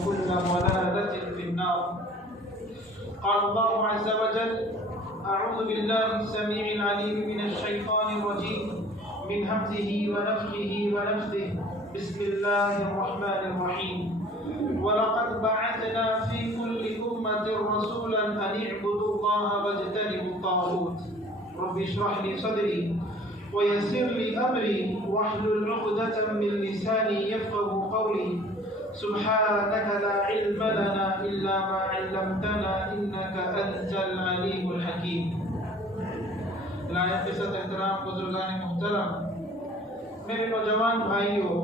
وكل ضلالة في النار. قال الله عز وجل: أعوذ بالله السميع العليم من الشيطان الرجيم من همزه ونفخه ونفثه. بسم الله الرحمن الرحيم. ولقد بعثنا في كل أمة رسولا أن اعبدوا الله واجتنبوا الطاغوت. رب اشرح لي صدري ويسر لي أمري واحلل عقدة من لساني يفقهوا قولي. سبحانك لا علم لنا إلا ما علمتنا إنك أنت العليم الحكيم. لائق عزت احترام بزرگان محترم، میرے نوجوان بھائیوں،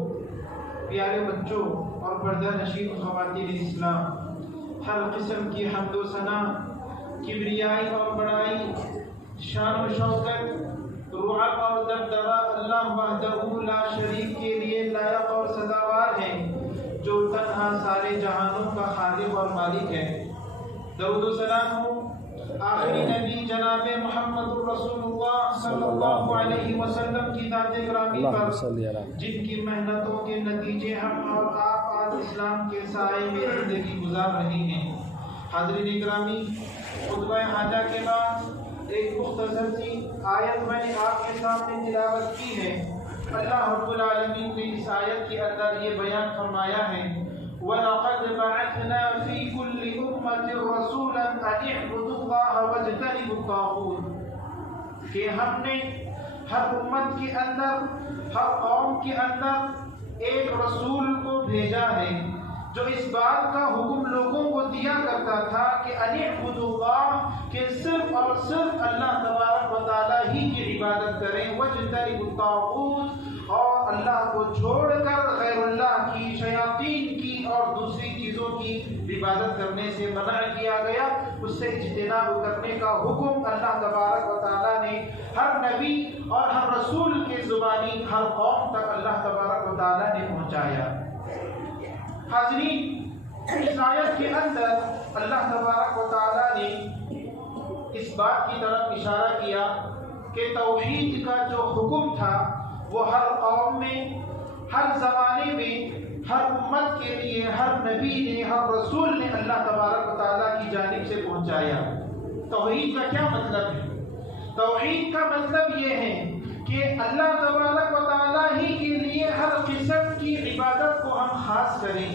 پیارے بچوں اور پردہ نشین خواتین اسلام، ہر قسم کی حمد و ثنا، کبریائی اور بڑائی، شان و شوکت، رعب اور دبدبہ اللہ وحدہ لا شریک کے لیے لائق اور سزاوار ہیں، جو تنہا سارے جہانوں کا خالق اور مالک ہے۔ درود و سلام ہو آخری نبی جناب محمد رسول اللہ صلی اللہ علیہ وسلم کی ذات گرامی پر، جن کی محنتوں کے نتیجے ہم اور آپ آج اسلام کے سائے میں زندگی گزار رہے ہیں۔ حاضرین گرامی، خطبہ حاجہ کے بعد ایک مختصر سی آیت میں نے آپ کے سامنے تلاوت کی ہے۔ اللہ رب العالمین نے اس آیت کے اندر یہ بیان فرمایا ہے: وَلَقَدْ بَعَثْنَا فِي كُلِّ أُمَّةٍ رَسُولًا أَنِ اعْبُدُوا اللَّهَ وَاجْتَنِبُوا الطَّاغُوتَ، کہ ہم نے ہر امت کے اندر، ہر قوم کے اندر ایک رسول کو بھیجا ہے جو اس بات کا حکم لوگوں کو دیا کرتا تھا کہ أَنِ اعْبُدُوا اللَّهَ، کہ صرف اور صرف اللہ تبارک و تعالیٰ ہی کی عبادت کریں، وَاجْتَنِبُوا الطَّاغُوتَ، اور اللہ کو چھوڑ کر غیر اللہ کی، شیاطین کی اور دوسری چیزوں کی عبادت کرنے سے منع کیا گیا۔ اس سے اجتناب کرنے کا حکم اللہ تبارک و تعالیٰ نے ہر نبی اور ہر رسول کے زبانی ہر قوم تک اللہ تبارک و تعالیٰ نے پہنچایا۔ حاضرین، اس آیت کے اندر اللہ تبارک و تعالیٰ نے اس بات کی طرف اشارہ کیا کہ توحید کا جو حکم تھا وہ ہر قوم میں، ہر زمانے میں، ہر امت کے لیے ہر نبی نے، ہر رسول نے اللہ تبارک و تعالیٰ کی جانب سے پہنچایا۔ توحید کا کیا مطلب ہے؟ توحید کا مطلب یہ ہے کہ اللہ تبارک و تعالیٰ ہی کے لیے ہر قسم کی عبادت کو ہم خاص کریں۔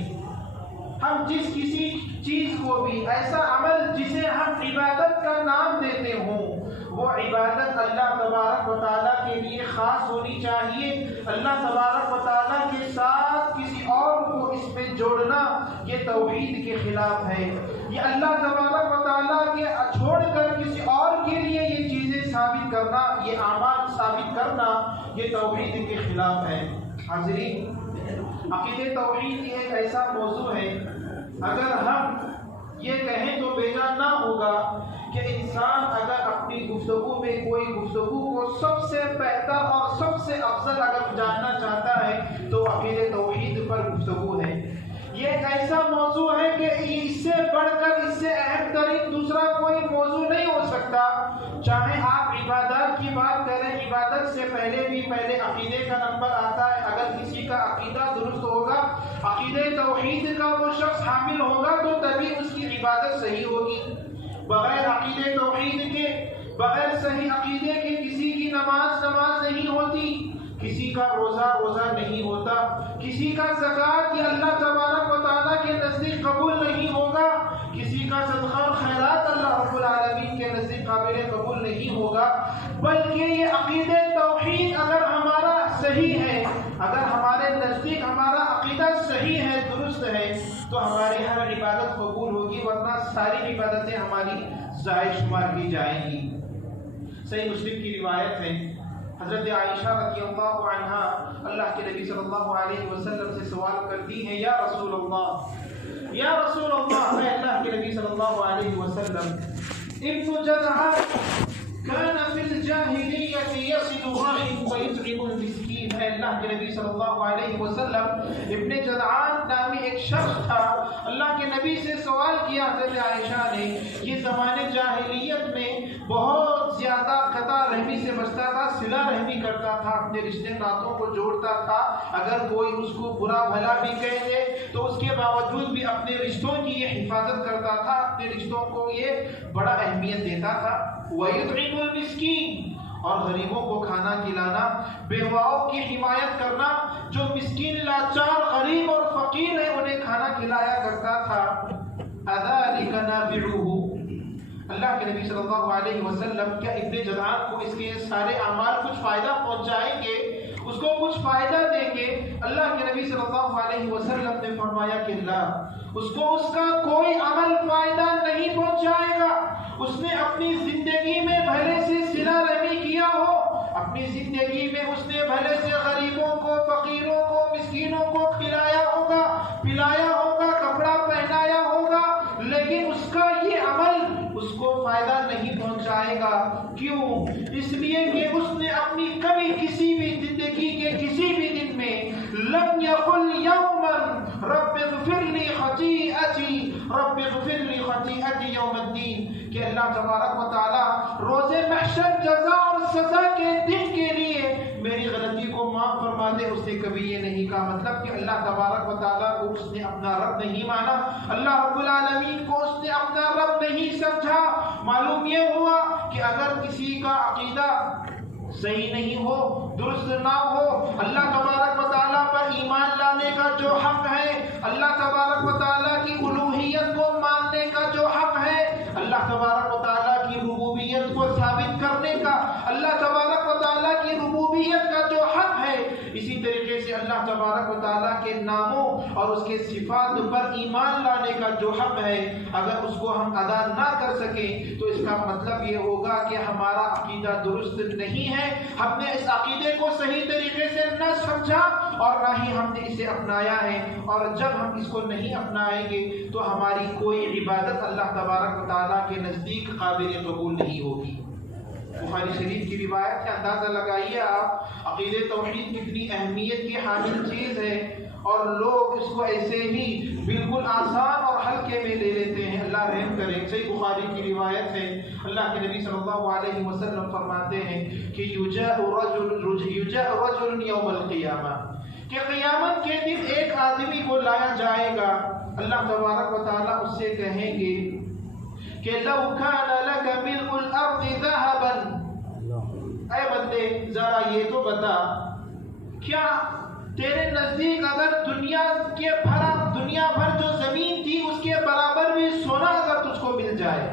ہم جس کسی چیز کو بھی، ایسا عمل جسے ہم عبادت کا نام دیتے ہوں، وہ عبادت اللہ تبارک و تعالیٰ کے لیے خاص ہونی چاہیے۔ اللہ تبارک و تعالیٰ کے ساتھ کسی اور کو اس میں جوڑنا یہ توحید کے خلاف ہے۔ یہ اللہ تبارک و تعالیٰ کے چھوڑ کر کسی اور کے لیے یہ چیزیں ثابت کرنا، یہ اعمال ثابت کرنا، یہ توحید کے خلاف ہے۔ حاضرین، عقیدہ توحید یہ ایک ایسا موضوع ہے، اگر ہم یہ کہیں تو بیجا نہ ہوگا کہ انسان اگر اپنی گفتگو میں کوئی گفتگو کو سب سے بہتر اور سب سے افضل اگر جاننا چاہتا ہے تو عقیدہ توحید پر گفتگو ہے۔ یہ ایک ایسا موضوع ہے کہ اس سے بڑھ کر، اس سے اہم ترین دوسرا کوئی موضوع نہیں ہو سکتا۔ چاہے آپ عبادات کی بات کریں، عبادت سے پہلے عقیدے کا نمبر آتا ہے۔ اگر کسی کا عقیدہ درست ہوگا، عقیدہ توحید کا وہ شخص حامل ہوگا تو تبھی اس کی عبادت صحیح ہوگی۔ بغیر عقیدہ توحید کے، بغیر صحیح عقیدے کے کسی کی نماز نہیں ہوتی، کسی کا روزہ نہیں ہوتا، کسی کا زکوٰۃ یہ اللہ تبارک و تعالیٰ کے نزدیک قبول نہیں ہوگا، کسی کا صدقہ اور خیرات اللہ رب العالمین کے نزدیک قابل قبول نہیں ہوگا۔ بلکہ یہ عقیدہ توحید اگر ہمارا صحیح ہے، اگر ہمارے نزدیک ہمارا عقیدہ صحیح ہے، درست ہے، تو ہماری ہر عبادت قبول ہوگی، ورنہ ساری عبادتیں ہماری ضائع شمار کی جائیں گی۔ صحیح مسلم کی روایت ہے، حضرت عائشہ رضی اللہ عنہا اللہ کے نبی صلی اللہ علیہ وسلم سے سوال کرتی ہیں: یا رسول اللہ، اے اللہ کے نبی صلی اللہ علیہ وسلم، ابن جدعان كان في الجاهلية يصل الرحم ويطعم المسكين، اے اللہ کے نبی صلی اللہ علیہ وسلم، ابن جدعان نامی ایک شخص تھا، اللہ کے نبی سے سوال کیا حضرت عائشہ نے، یہ زمانے جاہلیت میں بہت زیادہ قطع رحمی سے بچتا تھا، صلہ رحمی کرتا تھا، اپنے رشتے ناتوں کو جوڑتا تھا، اگر کوئی اس کو برا بھلا بھی کہہ دے تو اس کے باوجود بھی اپنے رشتوں کی یہ حفاظت کرتا تھا، اپنے رشتوں کو یہ بڑا اہمیت دیتا تھا۔ وَيُطْعِمُ الْمِسْكِينَ، اور غریبوں کو کھانا کھلانا، بیواؤں کی حمایت کرنا، جو مسکین لاچار غریب اور فقیر ہے انہیں کھانا کھلایا کرتا تھا۔ اَذَلِكَ نَافِعُهُ، اللہ کے نبی صلی اللہ علیہ وسلم کیا ابن جدعان کو اس کے سارے اعمال کچھ فائدہ پہنچائیں گے، اس کو کچھ فائدہ دیں گے؟ اللہ کے نبی صلی اللہ علیہ وسلم نے فرمایا کہ اللہ، اس کو اس کا کوئی عمل فائدہ نہیں پہنچائے گا۔ اس نے اپنی زندگی میں بھلے سے صلہ رحمی کیا ہو، اپنی زندگی میں اس نے بھلے سے غریبوں کو، فقیروں کو، مسکینوں کو کھلایا ہوگا، پلایا ہوگا، کپڑا پہنایا ہوگا، لیکن اس کا یہ عمل اس کو فائدہ نہیں پہنچائے گا۔ کیوں؟ اس لیے کہ اس نے اپنی کبھی کسی بھی زندگی کے کسی بھی دن میں لم یقل یوما رب اغفر لی خطیئتی، رب اغفر لی خطیئتی یوم الدین، کہ اللہ تبارک و تعالی روز محشر جزا اور سزا کے دن کے لیے میری غلطی کو معاف فرما دے۔ اس نے کبھی یہ نہیں کہا، مطلب کہ اللہ تبارک و تعالیٰ کو اس نے اپنا رب نہیں مانا، اللہ رب العالمین کو اس نے اپنا رب نہیں سمجھا۔ معلوم یہ ہوا کہ اگر کسی کا عقیدہ صحیح نہیں ہو، درست نہ ہو، اللہ تبارک و تعالیٰ پر ایمان لانے کا جو حق ہے، اللہ تبارک و تعالیٰ کی الوہیت کو ماننے کا جو حق ہے، اللہ تبارک و تعالیٰ کی ربوبیت کو ثابت کرنے کا، اللہ تبارک و تعالیٰ کی ربوبیت کا جو حق ہے، اسی طریقے سے اللہ تبارک و تعالیٰ کے ناموں اور اس کے صفات پر ایمان لانے کا جو حق ہے، اگر اس کو ہم ادا نہ کر سکیں تو اس کا مطلب یہ ہوگا کہ ہمارا عقیدہ درست نہیں ہے، ہم نے اس عقیدے کو صحیح طریقے سے نہ سمجھا اور نہ ہی ہم نے اسے اپنایا ہے، اور جب ہم اس کو نہیں اپنائیں گے تو ہماری کوئی عبادت اللہ تبارک و تعالیٰ کے نزدیک قابل قبول نہیں ہوگی۔ بخاری شریف کی روایت سے اندازہ لگائیے آپ عقیدہ توحید کتنی اہمیت کی حامل چیز ہے، اور لوگ اس کو ایسے ہی بالکل آسان اور ہلکے میں لے لیتے ہیں۔ اللہ رحم کرے۔ صحیح بخاری کی روایت ہے، اللہ کے نبی صلی اللہ علیہ وسلم فرماتے ہیں کہ یجاء رجل یوم القیامہ، کہ قیامت کے دن ایک آدمی کو لایا جائے گا، اللہ تبارک و تعالیٰ اس سے کہیں گے کہ لو کان لک ملء الارض ذهبا، اے بندے ذرا یہ تو بتا، کیا تیرے نزدیک اگر دنیا بھر جو زمین تھی اس کے برابر بھی سونا اگر تجھ کو مل جائے،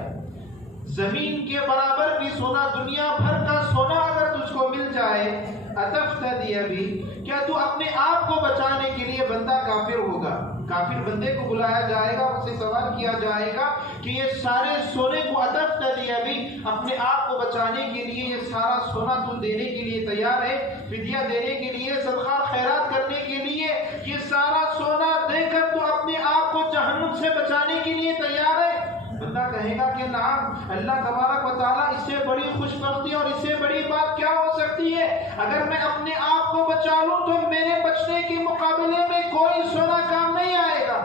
زمین کے برابر بھی سونا، دنیا بھر کا سونا اگر تجھ کو مل جائے، اتفتدی بھی، کیا تو اپنے آپ کو بچانے کے لیے بندہ کافر ہوگا؟ کافر بندے کو بلایا جائے گا، اس سے سوال کیا جائے گا کہ یہ سارے سونے کو اتفتدی بھی، اپنے آپ کو بچانے کے لیے یہ سارا سونا تو دینے کے لیے تیار ہے، فدیہ دینے کے لیے، صدقہ خیرات کرنے کے لیے، یہ سارا سونا دے کر تو اپنے آپ کو جہنم سے بچانے کے لیے تیار ہے؟ بندہ کہے گا کہ نعم، اللہ تبارک و تعالیٰ، اس سے بڑی خوش بختی اور اس سے بڑی بات کیا ہو سکتی ہے؟ اگر میں اپنے آپ کو بچا لوں تو میرے بچنے کے مقابلے میں کوئی سونا کام نہیں آئے گا۔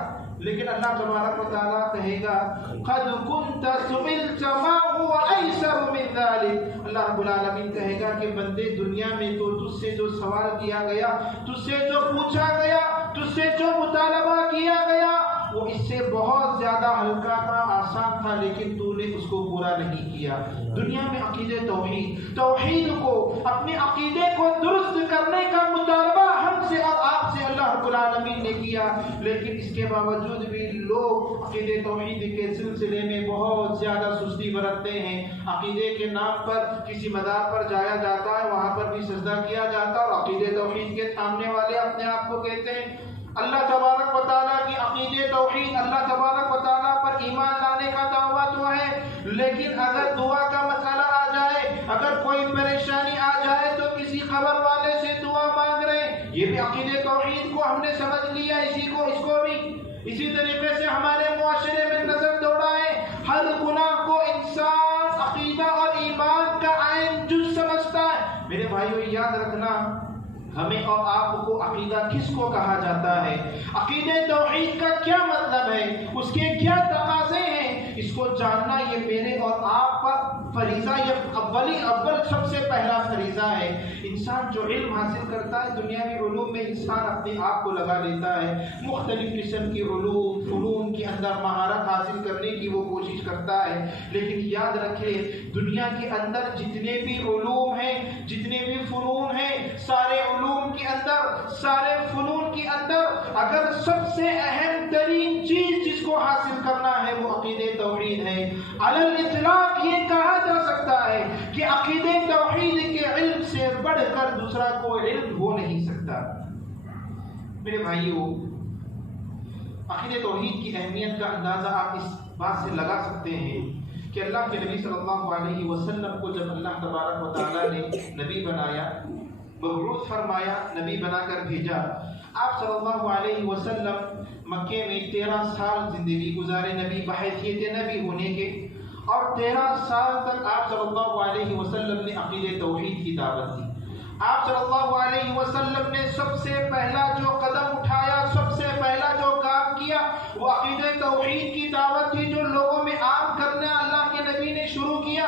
لیکن اللہ تبارک و تعالیٰ کہے گا قد كنت سئلت ما هو ايسر من ذلك، اللہ رب العالمین کہے گا کہ بندے دنیا میں تو تجھ سے جو سوال کیا گیا، تجھ سے جو پوچھا گیا، تجھ سے جو مطالبہ کیا گیا، وہ اس سے بہت زیادہ ہلکا تھا، آسان تھا، لیکن تو نے اس کو پورا نہیں کیا۔ دنیا میں عقیدہ توحید کو، اپنے عقیدے کو درست کرنے کا مطالبہ ہم سے اور آپ سے اللہ رب العالمین نے کیا، لیکن اس کے باوجود بھی لوگ عقیدہ توحید کے سلسلے میں بہت زیادہ سستی برتتے ہیں۔ عقیدے کے نام پر کسی مزار پر جایا جاتا ہے، وہاں پر بھی سجدہ کیا جاتا ہے، اور عقیدہ توحید کے تھامنے والے اپنے آپ کو کہتے ہیں اللہ تبارک و تعالیٰ کی عقیدہ توحید، اللہ تبارک و تعالیٰ پر ایمان لانے کا دعویٰ تو ہے، لیکن اگر دعا کا مسئلہ آ جائے، اگر کوئی پریشانی آ جائے تو کسی قبر والے سے دعا مانگ رہے ہیں، یہ بھی عقیدہ توحید کو ہم نے سمجھ لیا، اس کو بھی اسی طریقے سے ہمارے معاشرے میں نظر دوڑائے، ہر گناہ کو انسان عقیدہ اور ایمان کا عین جز سمجھتا ہے۔ میرے بھائیو یاد رکھنا، ہمیں اور آپ کو عقیدہ کس کو کہا جاتا ہے؟ عقیدہ توحید کا کیا مطلب ہے؟ فریضہ یہ اول سب سے پہلا فریضہ ہے۔ انسان جو علم حاصل کرتا ہے دنیاوی علوم میں انسان اپنے آپ کو لگا لیتا ہے، مختلف قسم کی علوم فنون کے اندر مہارت حاصل کرنے کی وہ کوشش کرتا ہے، لیکن یاد رکھے دنیا کے اندر جتنے بھی علوم ہیں، جتنے بھی فنون ہیں، سارے علوم کے اندر، سارے فنون کے اندر اگر سب سے اہم ترین چیز جس کو حاصل کرنا ہے وہ عقیدہ توحید ہے۔ علی الاطلاق یہ کہا جا سکتا ہے کہ عقیدہ توحید کے علم سے بڑھ کر دوسرا کوئی علم ہو نہیں سکتا۔ میرے بھائیوں، عقیدہ توحید کی اہمیت کا اندازہ آپ اس بات سے لگا سکتے ہیں کہ اللہ کے نبی صلی اللہ علیہ وسلم کو جب اللہ تبارک و تعالیٰ نے نبی بنایا، مبعوث فرمایا، نبی بنا کر بھیجا، آپ صلی اللہ علیہ وسلم مکے میں 13 سال زندگی گزارے نبی بحیثیت نبی ہونے کے، اور 13 سال تک آپ صلی اللہ علیہ وسلم نے عقیدہ توحید کی دعوت دی۔ آپ صلی اللہ علیہ وسلم نے سب سے پہلا جو قدم اٹھایا، سب سے پہلا جو کام کیا وہ عقیدہ توحید کی دعوت تھی جو لوگوں میں عام کرنا اللہ کے نبی نے شروع کیا۔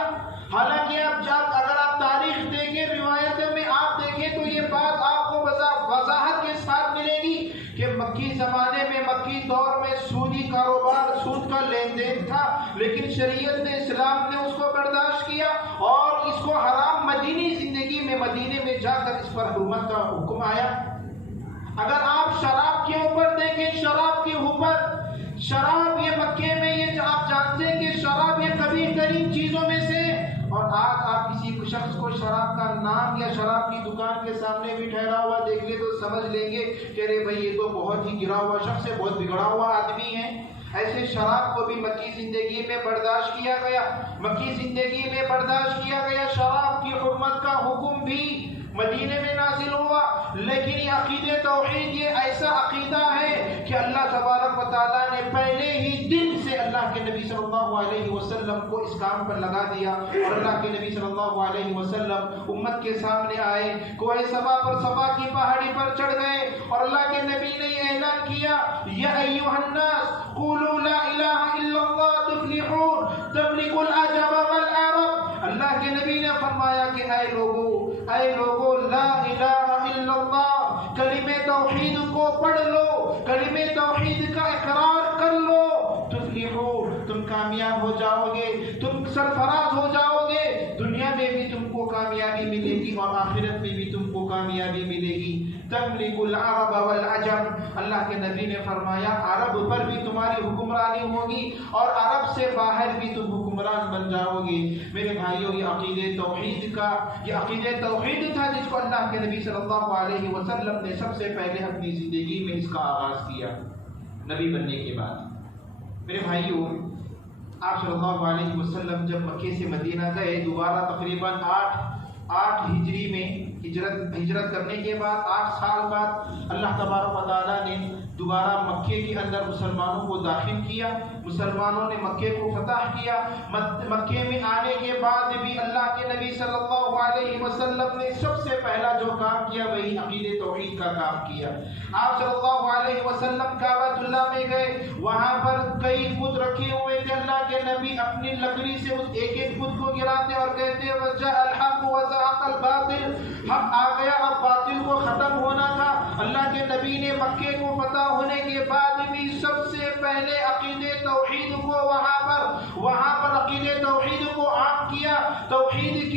حالانکہ اگر آپ تاریخ دیکھیں، روایتوں میں آپ دیکھیں تو یہ بات آپ کو وضاحت کے ساتھ ملے گی کہ مکی زمانے میں، مکی دور میں سودی کاروبار، سود کا لین دین تھا، لیکن شریعت نے، اسلام نے اس کو برداشت کیا اور اس کو حرام مدینی زندگی میں، مدینے میں جا کر اس پر حرمت کا حکم آیا۔ اگر آپ شراب کے اوپر دیکھیں، شراب کے اوپر، شراب یہ مکے میں، یہ آپ جانتے ہیں کہ شراب یہ قبیح ترین چیزوں میں سے، اور آج آپ کسی شخص کو شراب کا نام یا شراب کی دکان کے سامنے بھی ٹھہرا ہوا دیکھ لے تو سمجھ لیں گے کہ ارے بھائی یہ تو بہت ہی گرا ہوا شخص ہے، بہت بگڑا ہوا آدمی ہے۔ ایسے شراب کو بھی مکی زندگی میں برداشت کیا گیا، مکی زندگی میں برداشت کیا گیا، شراب کی حرمت کا حکم بھی مدینے میں نازل ہوا۔ لیکن یہ عقیدہ توحید یہ ایسا عقیدہ ہے کہ اللہ تبارک و تعالیٰ نے پہلے ہی دن سے اللہ کے نبی صلی اللہ علیہ وسلم کو اس کام پر لگا دیا، اور اللہ کے نبی صلی اللہ علیہ وسلم امت کے سامنے آئے، کوہ صفا پر، صفا کی پہاڑی پر چڑھ گئے، اور اللہ کے نبی نے یہ اعلان کیا، یا ایھا الناس قولوا لا الہ الا اللہ تفلحون تملک العجم والعرب۔ اللہ کے نبی نے فرمایا کہ اے لوگو لا الہ الا اللہ، کلمہ توحید کو پڑھ لو، کلمہ توحید کا اقرار کر لو، تفلحو، تم کامیاب ہو جاؤ گے، تم سرفراز ہو جاؤ گے، دنیا میں بھی تم کو کامیابی ملے گی اور آخرت میں بھی تم کو کامیابی ملے گی۔ تملک العرب والعجم، اللہ کے نبی نے فرمایا عرب پر بھی تمہاری حکمرانی ہوگی اور عرب سے باہر بھی تم حکمران بن جاؤ گے۔ میرے بھائیوں، یہ عقیدہ توحید تھا جس کو اللہ کے نبی صلی اللہ علیہ وسلم نے سب سے پہلے اپنی زندگی میں اس کا آغاز کیا نبی بننے کے بعد۔ میرے بھائیوں، آپ صلی اللہ علیہ وسلم جب مکے سے مدینہ گئے، دوبارہ تقریباً 8 ہجری میں ہجرت کرنے کے بعد 8 سال بعد اللہ تبارک و تعالیٰ نے دوبارہ مکے کے اندر مسلمانوں کو داخل کیا، مسلمانوں نے مکے کو فتح کیا۔ مکے میں آنے کے بعد بھی اللہ کے نبی صلی اللہ علیہ وسلم نے سب سے پہلا جو کام کیا وہی عقیدہ توحید کا کام کیا۔ آپ صلی اللہ علیہ وسلم کعبۃ اللہ میں گئے، وہاں پر کئی بت رکھے ہوئے تھے، اللہ کے نبی اپنی لکڑی سے اس ایک بت کو گراتے اور کہتے وجاء الحق وزهق الباطل، حق آ گیا، اب باطل کو ختم ہونا تھا۔ اللہ کے نبی نے مکے کو فتح ہونے کے بعد بھی سب سے پہلے عقیدہ توحید کو وہاں پر عقیدہ توحید کو عام کیا، توحید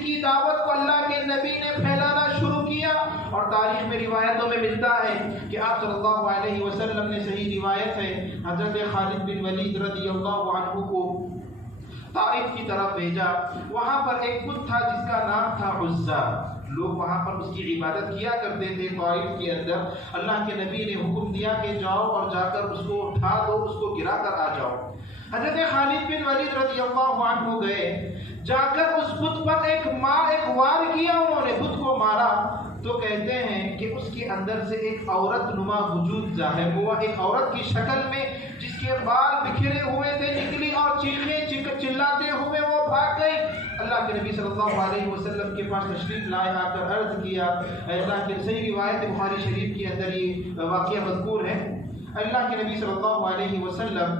کی دعوت کو اللہ کے نبی نے پھیلانا شروع کیا۔ اور تاریخ میں روایتوں میں ملتا ہے کہ آپ صلی اللہ علیہ وسلم نے، صحیح روایت ہے، حضرت خالد بن ولید رضی اللہ عنہ کو طائف کی طرف بھیجا۔ وہاں پر ایک بت تھا جس کا نام تھا عزا، لوگ وہاں پر اس کی عبادت کیا کرتے تھے طائف کے اندر۔ اللہ کے نبی نے حکم دیا کہ جاؤ اور جا کر اس کو اٹھا دو، اس کو گرا کر آ جاؤ۔ حضرت خالد بن ولید رضی اللہ عنہ گئے، جا کر اس بت پر ایک وار کیا، انہوں نے بت کو مارا، تو کہتے ہیں کہ اس کے اندر سے ایک عورت نما وجود ظاہر ہوا، ایک عورت کی شکل میں جس کے بال بکھرے ہوئے تھے نکلی، اور چلاتے ہوئے وہ بھاگ گئی۔ اللہ کے نبی صلی اللہ علیہ وسلم کے پاس تشریف لائے، آ کر عرض کیا، اللہ کے صحیح روایت بخاری شریف کے اندر یہ واقعہ مذکور ہے۔ اللہ کے نبی صلی اللہ علیہ وسلم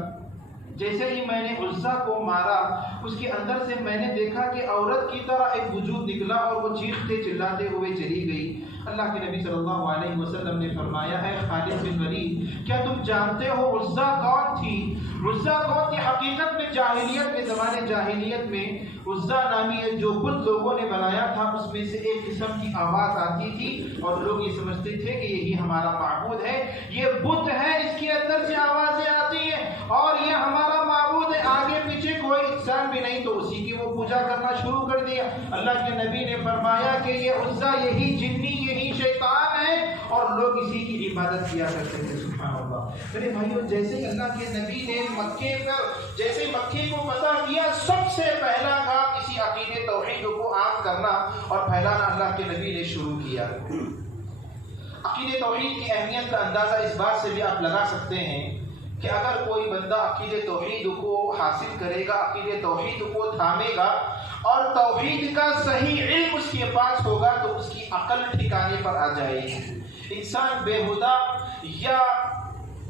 جیسے ہی میں نے عزا کو مارا اس کے اندر سے میں نے دیکھا کہ عورت کی طرح ایک وجود نکلا اور وہ چیختے چلاتے ہوئے چلی گئی۔ اللہ کے نبی صلی اللہ علیہ وسلم نے فرمایا ہے خالد بن ولید کیا تم جانتے ہو عزا کون تھی؟ عزا کون تھی؟ حقیقت میں جاہلیت میں، زمانے جاہلیت میں عزا نامی جو بت لوگوں نے بنایا تھا اس میں سے ایک قسم کی آواز آتی تھی اور لوگ یہ سمجھتے تھے کہ یہی ہمارا معبود ہے، یہ بت ہے، اس کے اندر سے آوازیں آتی ہیں اور یہ ہمارا معبود ہے، آگے پیچھے کوئی انسان بھی نہیں، تو اسی کی وہ پوجا کرنا شروع کر دیا۔ اللہ کے نبی نے فرمایا کہ یہ عزا یہی جنی یہی شیطان ہے اور لوگ اسی کی عبادت کیا کرتے تھے۔ سبحان اللہ۔ میرے بھائیوں جیسے اللہ کے نبی نے مکے پر جیسے مکے کو فتح کیا سب سے پہلا کام اسی عقیدے توحید کو عام کرنا اور پھیلانا اللہ کے نبی نے شروع کیا۔ عقیدے توحید کی اہمیت کا اندازہ اس بات سے بھی آپ لگا سکتے ہیں کہ اگر کوئی بندہ عقیدے توحید کو حاصل کرے گا، عقیدے توحید کو تھامے گا اور توحید کا صحیح علم اس کے پاس ہوگا تو اس کی عقل ٹھکانے پر آ جائے گی۔ انسان بےہودہ یا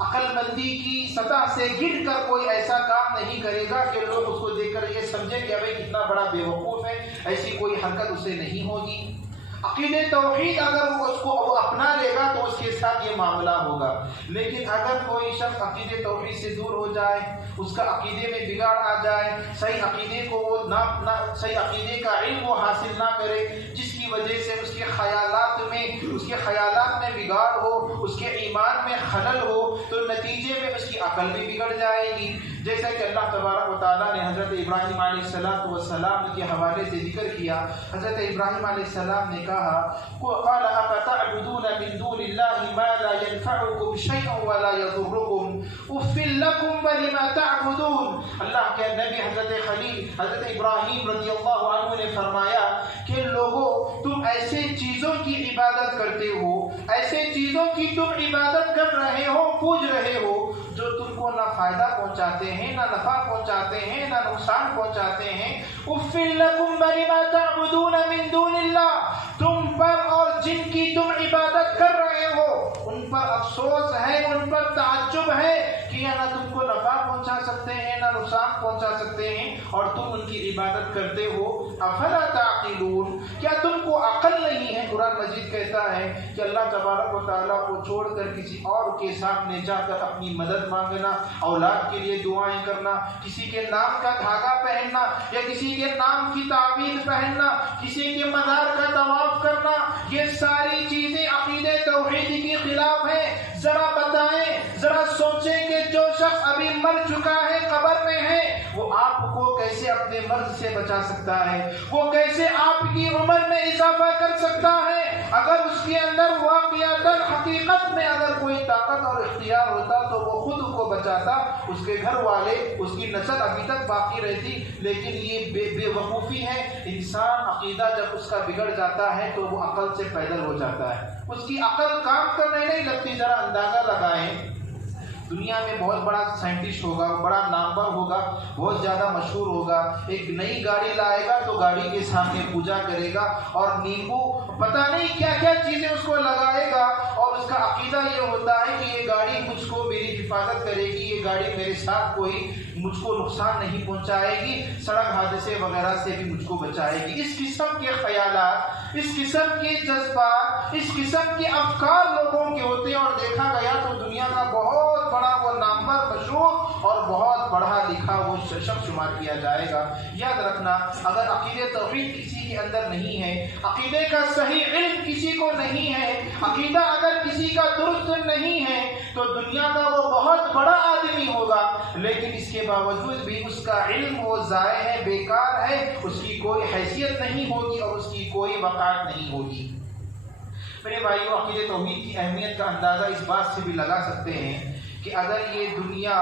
عقل مندی کی سطح سے گر کر کوئی ایسا کام نہیں کرے گا کہ لوگ اس کو دیکھ کر یہ سمجھیں کہ بھائی کتنا بڑا بے وقوف ہے، ایسی کوئی حرکت اسے نہیں ہوگی۔ عقیدے توحید اگر وہ اس کو اپنا لے گا تو اس کے ساتھ یہ معاملہ ہوگا، لیکن اگر کوئی شخص عقیدے توحید سے دور ہو جائے، اس کا عقیدے میں بگاڑ آ جائے، صحیح عقیدے کو وہ صحیح عقیدے کا علم وہ حاصل نہ کرے، جس کی وجہ سے اس کے خیالات میں بگاڑ ہو، اس کے ایمان میں خلل ہو، تو نتیجے میں اس کی عقل بھی بگڑ جائے گی۔ جیسا کہ اللہ تبارک و تعالیٰ نے حضرت ابراہیم علیہ السلام کے حوالے سے ذکر کیا۔ حضرت ابراہیم علیہ السلام نے کہا قال افتعبدون من دون الله ما لا ينفعكم شيئا ولا يضركم اف لكم ولما تعبدون۔ اللہ کے نبی حضرت خلیل حضرت ابراہیم رضی اللہ عنہ نے فرمایا کہ لوگوں تم ایسے چیزوں کی عبادت کرتے ہو، ایسے چیزوں کی تم عبادت کر رہے ہو، پوج رہے ہو جو تم کو نہ فائدہ پہنچاتے ہیں، نہ نفع پہنچاتے ہیں، نہ نقصان پہنچاتے ہیں۔ اف لکم ولما تعبدون من دون اللہ، تم پر اور جن کی تم عبادت کر رہے ہو ان پر افسوس ہے، ان پر تعجب ہے کہ یہ نہ تم کو نفع پہنچا سکتے ہیں نہ نقصان پہنچا سکتے ہیں اور تم ان کی عبادت کرتے ہو۔ افلا تعقلون، کیا تم کو عقل نہیں ہے؟ قرآن مجید کہتا ہے کہ اللہ تبارک و تعالیٰ کو چھوڑ کر کسی اور کے سامنے جا کر اپنی مدد مانگنا، اولاد کے لیے دعائیں کرنا، کسی کے نام کا دھاگا پہننا یا کسی کے نام کی تعویذ پہننا، کسی کے مزار کا طواف کرنا، یہ ساری چیزیں عقیدے توحید کے خلاف ہیں۔ ذرا بتائیں، ذرا سوچیں کہ جو شخص ابھی مر چکا ہے، قبر میں ہے، وہ آپ کو کیسے اپنے مرض سے بچا سکتا ہے؟ وہ کیسے آپ کی عمر میں اضافہ کر سکتا ہے؟ اگر اس کے اندر واقعتاً حقیقت میں اگر کوئی طاقت اور اختیار ہوتا تو وہ خود کو بچاتا، اس کے گھر والے، اس کی نسل ابھی تک باقی رہتی، لیکن یہ بے وقوفی ہے۔ انسان عقیدہ جب اس کا بگڑ جاتا ہے تو وہ عقل سے پیدل ہو جاتا ہے، اس کی عقل کام کرنے نہیں لگتی۔ ذرا اندازہ لگائیں، دنیا میں بہت بڑا سائنٹسٹ ہوگا، بڑا نامور ہوگا، بہت زیادہ مشہور ہوگا، ایک نئی گاڑی لائے گا تو گاڑی کے سامنے پوجا کرے گا اور نیمبو پتہ نہیں کیا کیا چیزیں اس کو لگائے گا، اور اس کا عقیدہ یہ ہوتا ہے کہ یہ گاڑی مجھ کو میری حفاظت کرے گی، یہ گاڑی میرے ساتھ کوئی مجھ کو نقصان نہیں پہنچائے گی، سڑک حادثے وغیرہ سے بھی مجھ کو بچائے گی۔ اس قسم کے خیالات، اس قسم کے جذبات، اس قسم کے افکار لوگوں کے ہوتے ہیں، اور دیکھا گیا تو دنیا کا بہت بڑا وہ نامور، مشہور اور بہت پڑھا لکھا وہ شخص شمار کیا جائے گا۔ یاد رکھنا، اگر عقیدے توحید کسی کے اندر نہیں ہے، عقیدے کا صحیح علم کسی کو نہیں ہے، عقیدہ اگر کسی کا درست نہیں ہے تو دنیا کا وہ بہت بڑا آدمی ہوگا، لیکن اس کے باوجود بھی اس کا علم وہ ضائع ہے، بیکار ہے، اس کی کوئی حیثیت نہیں ہوگی اور اس کی کوئی وقار نہیں ہوگی۔ میرے بھائیوں، عقیدے توحید کی اہمیت کا اندازہ اس بات سے بھی لگا سکتے ہیں کہ اگر یہ دنیا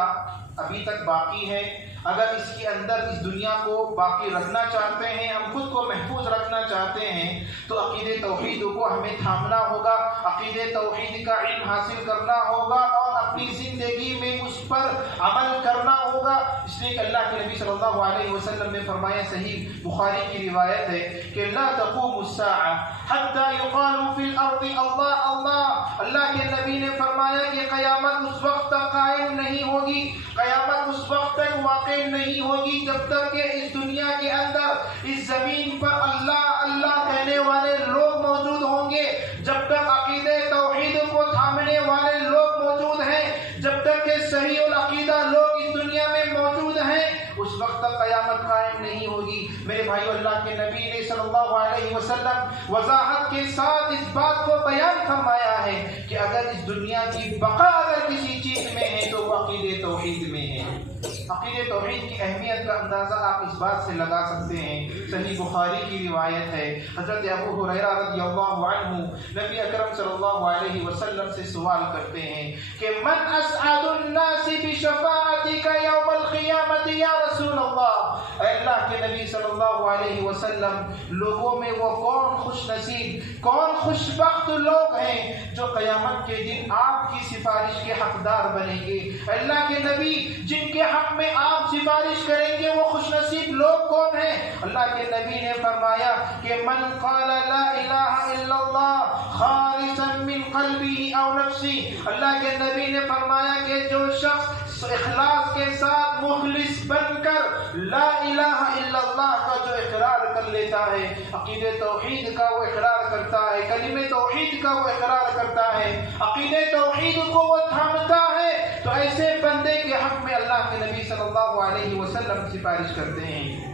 ابھی تک باقی ہے، اگر اس کے اندر اس دنیا کو باقی رکھنا چاہتے ہیں، ہم خود کو محفوظ رکھنا چاہتے ہیں، تو عقیدے توحید کو ہمیں تھامنا ہوگا، عقیدے توحید کا علم حاصل کرنا ہوگا اور اپنی زندگی میں اس پر عمل کرنا ہوگا۔ اس لیے کہ اللہ کے نبی صلی اللہ علیہ وسلم نے فرمایا، صحیح بخاری کی روایت ہے کہ لا تقوم الساعة حتى يقال في الارض اللہ اللہ۔ اللہ کے نبی نے فرمایا کہ قیامت اس وقت تک قائم نہیں ہوگی، قیامت اس وقت تک واقع نہیں ہوگی جب تک کہ اس دنیا کے اندر اس زمین پر اللہ اللہ کہنے والے لوگ موجود ہوں گے، جب تک عقیدہ توحید کو تھامنے والے لوگ موجود ہیں، جب تک کہ صحیح العقیدہ لوگ اس دنیا میں موجود ہیں، اس وقت تک قیامت قائم نہیں ہوگی۔ میرے بھائیو، اللہ کے نبی نے صلی اللہ علیہ وسلم وضاحت کے ساتھ اس بات کو بیان فرمایا ہے کہ اگر اس دنیا کی بقا اگر کسی چیز میں ہے تو وہ عقیدہ توحید میں ہے۔ عقیدہ توحید کی اہمیت کا اندازہ آپ اس بات سے لگا سکتے ہیں۔ صحیح بخاری کی روایت ہے، حضرت ابو ہریرہ رضی اللہ عنہ نبی اکرم صلی اللہ علیہ وسلم سے سوال کرتے ہیں کہ من اسعد الناس بشفاعتک یوم القیامت یا رسول اللہ، اے اللہ کے نبی صلی اللہ علیہ وسلم، لوگوں میں وہ کون خوش نصیب، کون خوش بخت لوگ ہیں جو قیامت کے دن آپ کی سفارش کے حقدار بنیں گے؟ اللہ کے نبی، جن کے حق میں آپ سفارش کریں گے وہ خوش نصیب لوگ کون ہیں؟ اللہ کے نبی نے فرمایا کہ من قال لا الہ الا اللہ خالصا من قلبه او نفسی، اللہ کے نبی نے فرمایا کہ جو شخص اخلاص کے ساتھ مخلص بن کر لا الہ الا اللہ کا جو اقرار کر لیتا ہے، عقیدہ توحید کا وہ اقرار کرتا ہے، کلمہ توحید کا وہ اقرار کرتا ہے، عقیدہ توحید کو وہ تھامتا ہے، تو ایسے بندے کے حق میں اللہ کے نبی صلی اللہ علیہ وسلم سفارش کرتے ہیں۔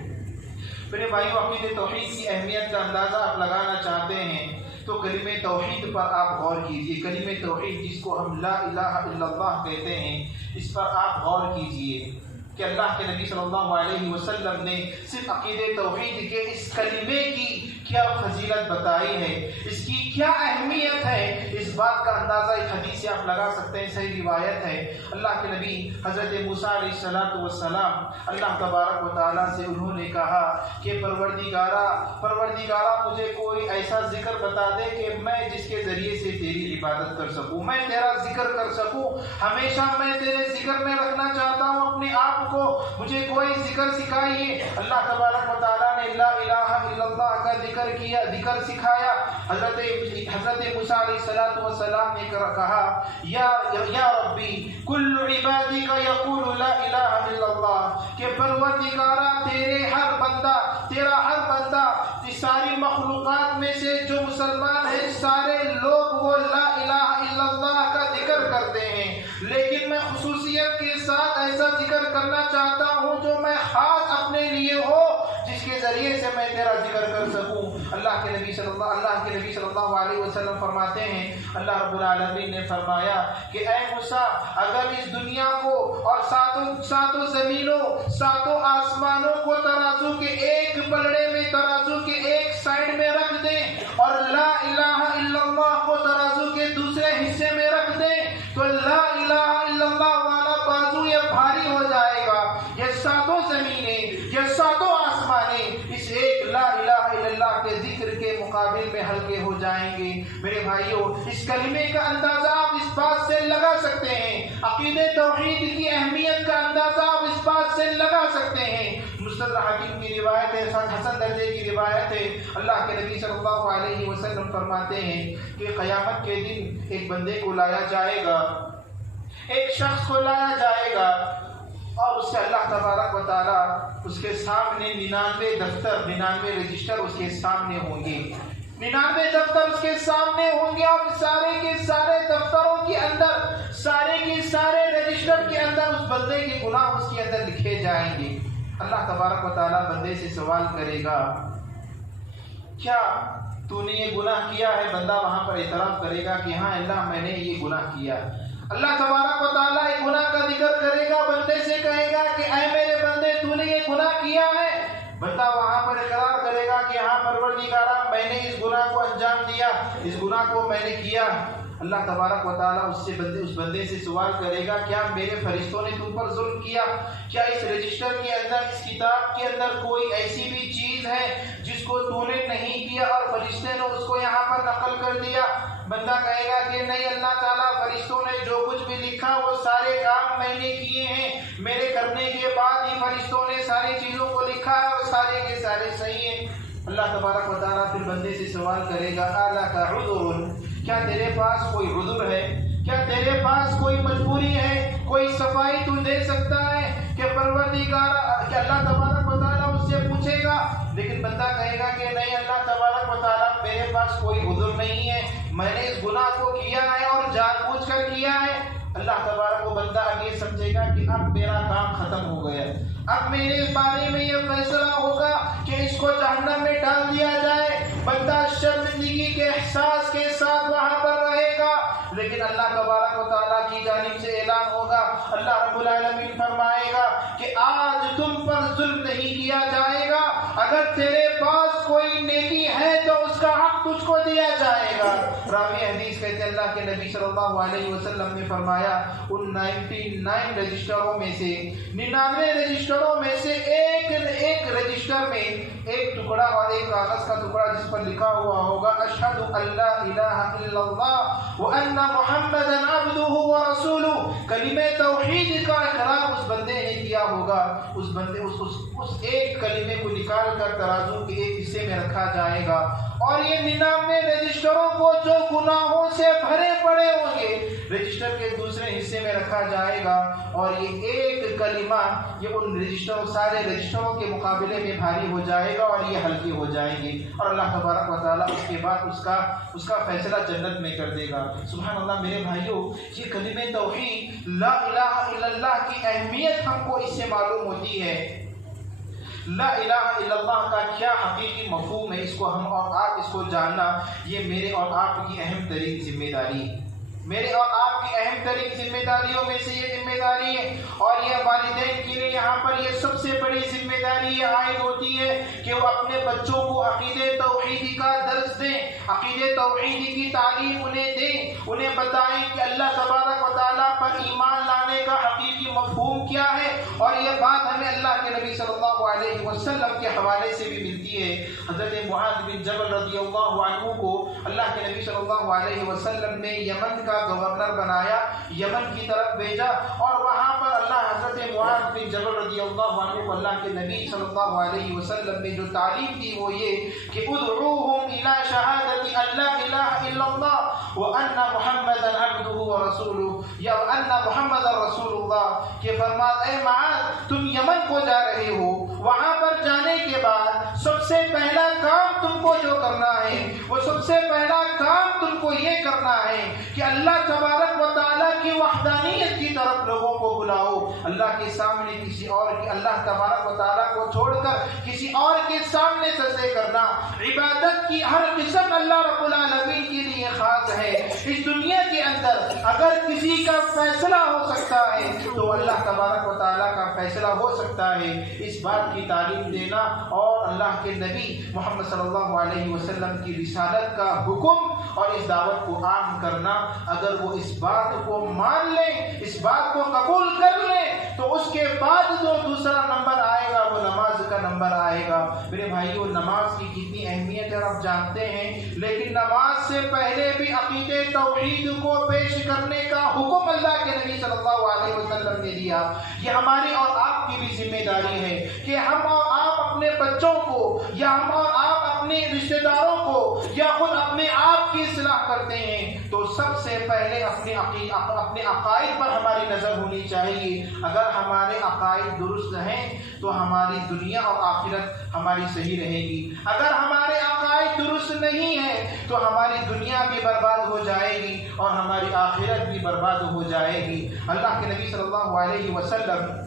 میرے بھائیو، عقیدہ توحید کی اہمیت کا اندازہ آپ لگانا چاہتے ہیں تو کلمہ توحید پر آپ غور کیجئے۔ کلمہ توحید جس کو ہم لا الہ الا اللہ کہتے ہیں، اس پر آپ غور کیجئے کہ اللہ کے نبی صلی اللہ علیہ وسلم نے صرف عقیدہ توحید کے اس کلمے کی کیا فضیلت بتائی ہے، اس کی کیا اہمیت ہے۔ اس بات کا اندازہ اس حدیث سے آپ لگا سکتے ہیں۔ صحیح روایت ہے، اللہ کے نبی حضرت موسیٰ علیہ السلام اللہ تبارک و تعالیٰ سے انہوں نے کہا کہ پروردگارا مجھے کوئی ایسا ذکر بتا دے کہ میں جس کے ذریعے سے تیری عبادت کر سکوں، میں تیرا ذکر کر سکوں، ہمیشہ میں تیرے ذکر میں رکھنا چاہتا ہوں اپنے آپ کو، مجھے کوئی ذکر سکھائیے۔ اللہ تبارک و تعالیٰ نے لا الہ الا اللہ کا ذکر سکھایا۔ حضرت موسیٰ علیہ السلام نے کہا یا ربی کل عبادک یقول لا الہ الا اللہ، کہ پروردگارا تیرا ہر بندہ اس ساری مخلوقات میں سے جو مسلمان ہیں سارے لوگ وہ لا الہ الا اللہ کا ذکر کرتے ہیں، لیکن میں خصوصیت کے ساتھ ایسا ذکر کرنا چاہتا ہوں جو میں خاص اپنے لیے ہو، جس کے ذریعے سے میں تیرا ذکر کر سکوں۔ اللہ کے نبی صلی اللہ علیہ وسلم فرماتے ہیں، اللہ رب العالمین نے فرمایا کہ اے موسیٰ، اگر اس دنیا کو اور ساتوں زمینوں، ساتوں آسمانوں کو ترازو کے ایک پلڑے میں، ترازو کے ایک سائڈ میں رکھ دیں اور لا الہ الا اللہ کو ترازو کے دوسرے حصے میں رکھ دیں، تو لا الہ الا اللہ والا بازو یہ بھاری ہو جائے گا، یہ ساتوں زمینیں، یہ ساتوں آسمانیں اس ایک لا الہ الا اللہ کے ذکر کے مقابل میں ہلکے ہو جائیں گے۔ میرے بھائیوں، اس کلمے کا اندازہ آپ اس بات سے لگا سکتے ہیں، عقیدہ توحید کی اہمیت کا اندازہ آپ اس بات سے لگا سکتے ہیں۔ مستدرک حاکم کی روایت ہے، حسن درجے کی روایت ہے، اللہ کے نبی صلی اللہ علیہ وسلم فرماتے ہیں کہ قیامت کے دن ایک بندے کو لایا جائے گا، ایک شخص کو لایا جائے گا، اور اس سے اللہ تبارک و تعالیٰ اس کے سامنے 99 دفتر، 99 رجسٹر اس کے سامنے ہوں گے، 99 دفتر اس کے سامنے ہوں گے، اور سارے کے سارے دفتروں کے اندر، سارے کے سارے رجسٹر کے اندر اس بندے کے گناہ اس کے اندر لکھے جائیں گے۔ اللہ تبارک و تعالیٰ بندے سے سوال کرے گا، کیا تو نے یہ گناہ کیا ہے؟ بندہ وہاں پر اعتراف کرے گا کہ ہاں اللہ، میں نے یہ گناہ کیا۔ اللہ تبارک و تعالیٰ ایک گناہ کا ذکر کرے گا، بندے سے کہے گا کہ اے میرے بندے، تو نے یہ گناہ کیا ہے؟ بندہ وہاں پر اقرار کرے گا کہ ہاں پروردگارا، میں نے اس گناہ کو انجام دیا، اس گناہ کو میں نے کیا۔ اللہ تبارک و تعالیٰ اس بندے سے سوال کرے گا، کیا میرے فرشتوں نے تم پر ظلم کیا؟ کیا اس رجسٹر کے اندر، اس کتاب کے اندر کوئی ایسی بھی چیز ہے جس کو تو نے نہیں کیا اور فرشتے نے اس کو یہاں پر نقل کر دیا؟ بندہ کہے گا کہ نہیں اللہ تعالیٰ، فرشتوں نے جو کچھ بھی لکھا وہ سارے کام میں نے کیے ہیں، میرے کرنے کے بعد ہی فرشتوں نے ساری چیزوں کو لکھا ہے اور سارے کے سارے صحیح ہیں۔ اللہ تبارک و تعالیٰ پھر بندے سے سوال کرے گا، اَلَكَ عُذْرٌ، کیا تیرے پاس کوئی عذر ہے؟ کیا تیرے پاس کوئی مجبوری ہے؟ کوئی صفائی تو دے سکتا ہے کہ پروردگار کہ اللہ تبارک و تعالیٰ اس سے پوچھے گا، لیکن بندہ کہے گا کہ نہیں اللہ تبارک و تعالیٰ میرے پاس کوئی عذر نہیں ہے، میں نے اس گناہ کو کیا ہے اور جان بوجھ کر کیا ہے۔ اللہ تبارک و بندہ اب یہ سمجھے گا کہ اب میرا کام ختم ہو گیا، اب میرے بارے میں یہ فیصلہ ہوگا کہ اس کو جہنم میں ڈال دیا جائے۔ بندہ شرمندگی کے احساس کے ساتھ وہاں پر رہے گا، لیکن اللہ تبارک و تعالیٰ کی جانب سے اعلان ہوگا، اللہ رب العالمین فرمائے گا کہ آج تم پر ظلم نہیں کیا جائے گا، اگر تیرے پاس کوئی نیکی ہے تو اس کا حق تجھ کو دیا جائے گا۔ راوی حدیث کہتے ہیں اللہ کے نبی صلی اللہ علیہ وسلم نے فرمایا ان 99 رجسٹروں میں سے 99 رجسٹروں میں سے ایک رجسٹر میں ایک ٹکڑا اور ایک کاغذ کا ٹکڑا جس پر لکھا ہوا ہوگا اشہد ان لا الہ الا اللہ وان محمدا عبدہ ورسولہ، کلمہ توحید کا اقرار اس بندے نے کیا ہوگا، اس بندے اس ایک کلمے کو نکال کر ترازو کے ایک حصے میں رکھا جائے گا، اور یہ 99 رجسٹروں کو جو گناہوں سے بھرے پڑے ہوں گے رجسٹر کے دوسرے حصے میں رکھا جائے گا، اور یہ ایک کلمہ یہ ان سارے رجسٹروں کے مقابلے میں بھاری ہو جائے گا اور یہ ہلکے ہو جائیں گے، اور اللہ تبارک و تعالیٰ اس کے بعد اس کا فیصلہ جنت میں کر دے گا۔ سبحان اللہ میرے بھائیوں، یہ کلمہ توحید لا الہ الا اللہ کی اہمیت ہم کو اس سے معلوم ہوتی ہے۔ لا الہ الا اللہ کا کیا حقیقی مفہوم ہے، اس کو ہم اور آپ اس کو جاننا یہ میرے اور آپ کی اہم ترین ذمہ داری ہے، میرے اور آپ کی اہم ترین ذمہ داریوں میں سے یہ ذمہ داری ہے، اور یہ والدین کے لیے یہاں پر یہ سب سے بڑی ذمہ داری یہ عائد ہوتی ہے کہ وہ اپنے بچوں کو عقیدہ توحیدی کا درس دیں، عقیدہ توحیدی کی تعلیم انہیں دیں، انہیں بتائیں کہ اللہ تبارک و تعالیٰ پر ایمان لانے کا حقیقی مفہوم کیا ہے، اور یہ بات ہمیں اللہ کے نبی صلی اللہ علیہ وسلم کے حوالے سے بھی ملتی ہے۔ حضرت معاذ بن جبل رضی اللہ عنہ کو اللہ کے نبی صلی اللہ علیہ وسلم نے یمن کا گورنر بنایا، یمن کی طرف بھیجا، اور وہاں پر اللہ حضرت معاذ بن جبل رضی اللہ عنہ کو اللہ کے نبی صلی اللہ علیہ وسلم نے جو تعلیم دی وہ یہ کہ ادعوہم الی شہادت ان لا الہ الا اللہ وان محمدا عبدہ ورسولہ، یا ان محمد رسول اللہ، کہ فرماتے اے معاذ تم یمن کو جا رہے ہو، وہاں پر جانے کے بعد سب سے پہلا کام تم کو جو کرنا ہے وہ سب سے پہلا کام تم کو یہ کرنا ہے کہ اللہ تبارک و تعالیٰ کی وحدانیت کی طرف لوگوں کو بلاؤ، اللہ کے سامنے کسی اور کی، اللہ تبارک و تعالیٰ کو چھوڑ کر کسی اور کے سامنے سجدے کرنا، عبادت کی ہر قسم اللہ رب العالمین کے لیے خاص ہے۔ اس دنیا کے اندر اگر کسی کا فیصلہ ہو سکتا ہے تو اللہ تبارک و تعالیٰ کا فیصلہ ہو سکتا ہے۔ اس بات کی تعلیم دینا اور اللہ کے نبی محمد صلی اللہ علیہ وسلم کی رسالت کا حکم اور اس دعوت کو عام کرنا، اگر وہ اس بات کو مان لیں، اس بات کو قبول کر لیں، تو اس کے بعد جو دوسرا نمبر آئے گا وہ نماز کا نمبر آئے گا۔ میرے بھائیوں، نماز کی کتنی اہمیت ہے آپ جانتے ہیں، لیکن نماز سے پہلے بھی عقیدہ توحید کو پیش کرنے کا حکم اللہ کے نبی صلی اللہ علیہ وسلم نے دیا۔ یہ ہماری اور آپ کی بھی ذمہ داری ہے کہ ہم اور آپ اپنے بچوں کو، یا ہم اور آپ اپنے رشتہ داروں کو، یا خود اپنے آپ کی اصلاح کرتے ہیں تو سب سے پہلے اپنے عقائد پر ہماری نظر ہونی چاہیے۔ اگر ہمارے عقائد درست ہیں تو ہماری دنیا اور آخرت ہماری صحیح رہے گی، اگر ہمارے عقائد درست نہیں ہیں تو ہماری دنیا بھی برباد ہو جائے گی اور ہماری آخرت بھی برباد ہو جائے گی۔ اللہ کے نبی صلی اللہ علیہ وسلم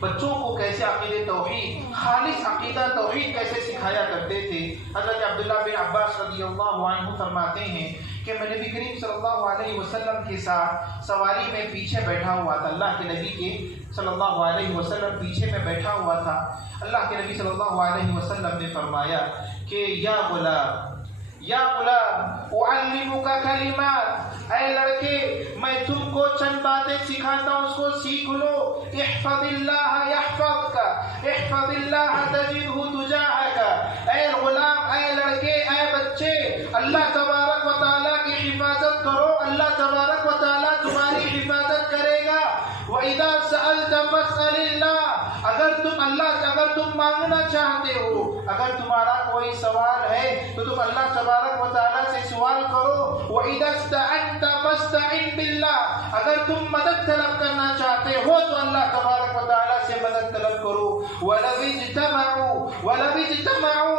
بچوں کو کیسے عقیدہ توحید، خالص عقیدہ توحید کیسے سکھایا کرتے تھے۔ حضرت عبداللہ بن عباس رضی اللہ عنہ فرماتے ہیں کہ میں نبی کریم صلی اللہ علیہ وسلم کے ساتھ سواری میں پیچھے بیٹھا ہوا تھا، اللہ کے نبی کے صلی اللہ علیہ وسلم پیچھے میں بیٹھا ہوا تھا۔ اللہ کے نبی صلی اللہ علیہ وسلم نے فرمایا کہ یا غلام اعلمک کلمات، اے لڑکے میں تم کو چند باتیں سکھاتا ہوں، اس کو سیکھ لو۔ احفظ اللہ یحفظک، احفظ اللہ تجدہ تجاہک، اے غلام، اے لڑکے، اے بچے، اللہ تبارک و تعالیٰ کی حفاظت کرو، اللہ تبارک و تعالیٰ تمہاری حفاظت کرے گا۔ وَإِذَا سَأَلْتَ فَاسْأَلِ اللَّهَ، اگر تم مانگنا چاہتے ہو، اگر تمہارا کوئی سوال ہے تو تم اللہ تبارک و تعالیٰ سے سوال کرو۔ وَإِذَا اسْتَعَنْتَ فَاسْتَعِنْ بِاللَّهِ، اگر تم مدد طلب کرنا چاہتے ہو تو اللہ تبارک و تعالیٰ سے مدد طلب کرو. وَلَوِ اجْتَمَعُوا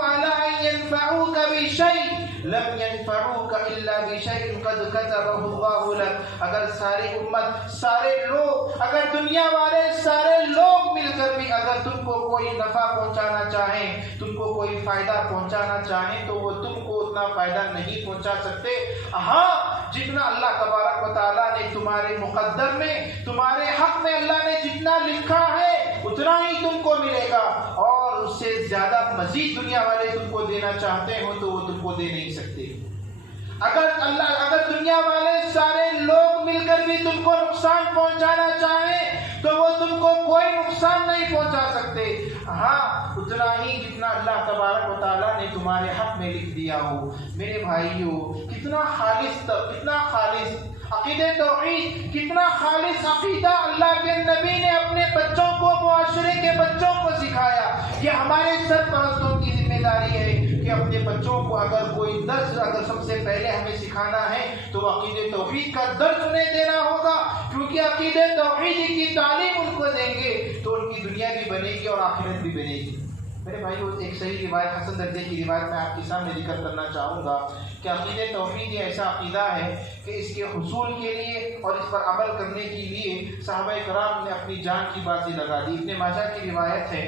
عَلَىٰ أَن يَنفَعُوكَ بِشَيْءٍ لَمْ يَنفَعُوكَ إِلَّا بِشَيْءٍ قَدْ كَتَبَهُ اللَّهُ لَكَ. اگر ساری امت، سارے لوگ، اگر دنیا والے سارے لوگ مل کر بھی اگر تم کو کوئی نفع پہنچانا چاہیں، تم کو کوئی فائدہ پہنچانا چاہیں، تو وہ تم کو اتنا فائدہ نہیں پہنچا سکتے. ہاں، جتنا اللہ تبارک و تعالیٰ نے تمہارے مقدر میں، تمہارے حق میں اللہ نے جتنا لکھا ہے اتنا ہی تم کو ملے گا، اور اس سے زیادہ مزید دنیا والے تم کو دینا چاہتے ہو تو وہ تم کو دے نہیں سکتے. اگر دنیا والے سارے لوگ مل کر بھی تم کو نقصان پہنچانا چاہیں تو وہ تم کو کوئی نقصان نہیں پہنچا سکتے. ہاں، اتنا ہی جتنا اللہ تبارک و تعالیٰ نے تمہارے حق میں لکھ دیا ہو. میرے بھائیوں، کتنا خالص عقیدہ توحید، کتنا خالص عقیدہ اللہ کے نبی نے اپنے بچوں کو، معاشرے کے بچوں کو سکھایا. یہ ہمارے سرپرستوں کی ذمہ داری ہے کہ اپنے بچوں کو اگر کوئی درس اگر سب سے پہلے ہمیں سکھانا ہے تو عقیدہ توحید کا درس انہیں دینا ہوگا، کیونکہ عقیدہ توحید کی تعلیم ان کو دیں گے تو ان کی دنیا بھی بنے گی اور آخرت بھی بنے گی. میرے بھائیو، ایک صحیح روایت، حسن درجے کی روایت میں آپ کے سامنے ذکر کرنا چاہوں گا کہ عقیدہ توحید یہ ایسا عقیدہ ہے کہ اس کے حصول کے لیے اور اس پر عمل کرنے کے لیے صحابہ کرام نے اپنی جان کی بازی لگا دی. ابن ماجہ کی روایت ہے،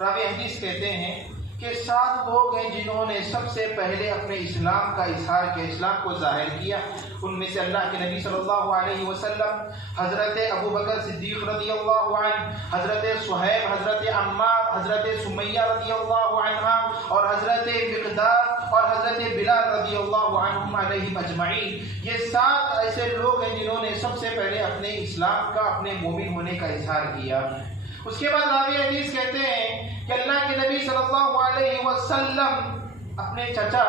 راوی حدیث کہتے ہیں کہ 7 لوگ ہیں جنہوں نے سب سے پہلے اپنے اسلام کا اظہار کیا، اسلام کو ظاہر کیا. ان میں سے اللہ کے نبی صلی اللہ علیہ وسلم، حضرت ابو بکر صدیق رضی اللہ عنہ، حضرت صہیب، حضرت عمار، حضرت سمیہ رضی اللہ عنہ، اور حضرت مقداد اور حضرت بلال رضی اللہ عنہم علیہم اجمعین. یہ 7 ایسے لوگ ہیں جنہوں نے سب سے پہلے اپنے اسلام کا، اپنے مومن ہونے کا اظہار کیا. اس کے بعد راوی حدیث کہتے ہیں کہ اللہ کے نبی صلی اللہ علیہ وسلم اپنے چچا